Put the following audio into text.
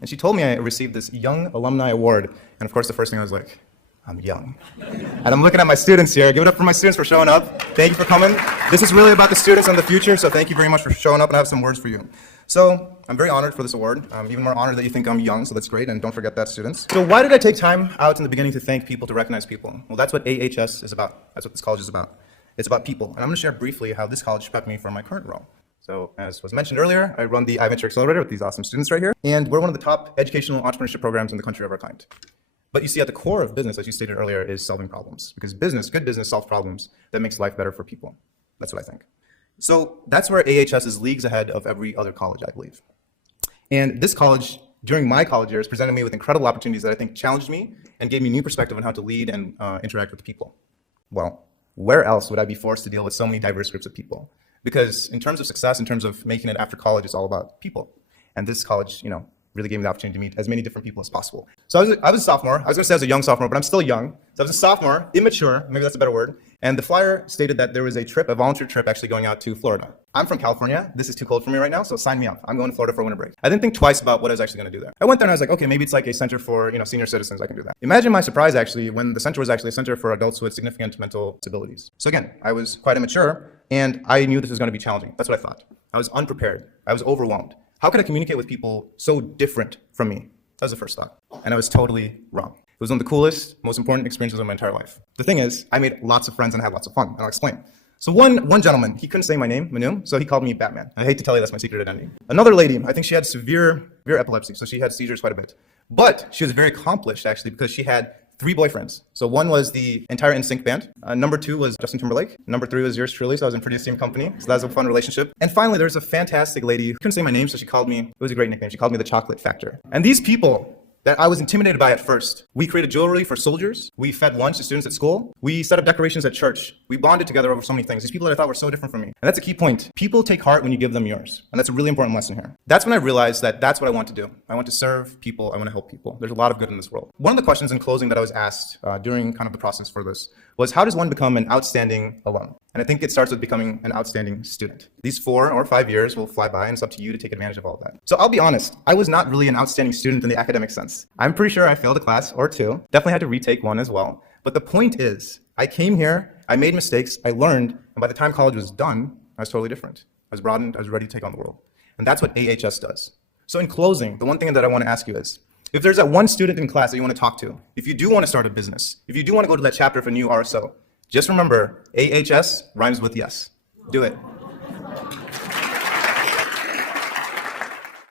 and she told me I received this Young Alumni Award. And of course, the first thing I was like, I'm young. And I'm looking at my students here. Give it up for my students for showing up. Thank you for coming. This is really about the students and the future, so thank you very much for showing up, and I have some words for you. So I'm very honored for this award. I'm even more honored that you think I'm young, so that's great, and don't forget that, students. So why did I take time out in the beginning to thank people, to recognize people? Well, that's what AHS is about. That's what this college is about. It's about people, and I'm going to share briefly how this college prepped me for my current role. So as was mentioned earlier, I run the iVenture Accelerator with these awesome students right here, and we're one of the top educational entrepreneurship programs in the country of our kind. But you see, at the core of business, as you stated earlier, is solving problems. Because good business solves problems that makes life better for people. That's what I think. So that's where AHS is leagues ahead of every other college, I believe. And this college, during my college years, presented me with incredible opportunities that I think challenged me and gave me new perspective on how to lead and interact with people. Well, where else would I be forced to deal with so many diverse groups of people? Because in terms of success, in terms of making it after college, it's all about people. And this college, really gave me the opportunity to meet as many different people as possible. So I was a sophomore. I was going to say I was a young sophomore, but I'm still young. So I was a sophomore, immature, maybe that's a better word. And the flyer stated that there was a volunteer trip actually going out to Florida. I'm from California. This is too cold for me right now, so sign me up. I'm going to Florida for a winter break. I didn't think twice about what I was actually going to do there. I went there and I was like, okay, maybe it's like a center for senior citizens. I can do that. Imagine my surprise actually when the center was actually a center for adults with significant mental disabilities. So again, I was quite immature and I knew this was going to be challenging. That's what I thought. I was unprepared. I was overwhelmed. How could I communicate with people so different from me? That was the first thought. And I was totally wrong. It was one of the coolest, most important experiences of my entire life. The thing is, I made lots of friends and I had lots of fun, and I'll explain. So one gentleman, he couldn't say my name, Manu, so he called me Batman. I hate to tell you that's my secret identity. Another lady, I think she had severe epilepsy, so she had seizures quite a bit. But she was very accomplished, actually, because she had 3 boyfriends. So one was the entire NSYNC band. Number 2 was Justin Timberlake. Number 3 was yours truly, so I was in pretty esteemed company. So that was a fun relationship. And finally, there was a fantastic lady who couldn't say my name, so she called me, it was a great nickname, she called me the Chocolate Factor. And these people that I was intimidated by at first, we created jewelry for soldiers, we fed lunch to students at school, we set up decorations at church, we bonded together over so many things. These people that I thought were so different from me. And that's a key point. People take heart when you give them yours. And that's a really important lesson here. That's when I realized that that's what I want to do. I want to serve people, I want to help people. There's a lot of good in this world. One of the questions in closing that I was asked during kind of the process for this was, how does one become an outstanding alum? And I think it starts with becoming an outstanding student. These 4 or 5 years will fly by, and it's up to you to take advantage of all of that. So I'll be honest, I was not really an outstanding student in the academic sense. I'm pretty sure I failed a class or 2. Definitely had to retake 1 as well. But the point is, I came here, I made mistakes, I learned, and by the time college was done, I was totally different. I was broadened, I was ready to take on the world. And that's what AHS does. So in closing, the one thing that I want to ask you is, if there's that one student in class that you want to talk to, if you do want to start a business, if you do want to go to that chapter of a new RSO, just remember, AHS rhymes with yes. Do it.